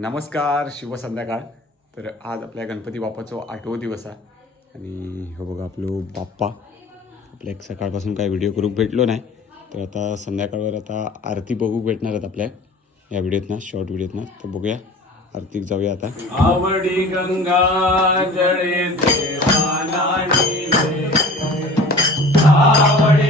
नमस्कार, शुभ संध्याकाळ. तर आज आपल्या गणपती बाप्पाचा 8वा दिवस आहे आणि हो बघा आपलं बाप्पा आपल्या एक सकाळपासून काही व्हिडिओ करू भेटलो नाही. तर आता संध्याकाळवर आता आरती बघू भेटणार आहेत आपल्या या व्हिडिओतनं, शॉर्ट व्हिडिओतनं. तर बघूया आरतीक जाऊया आता. आवडी गंगा जळे देवानानी आवडी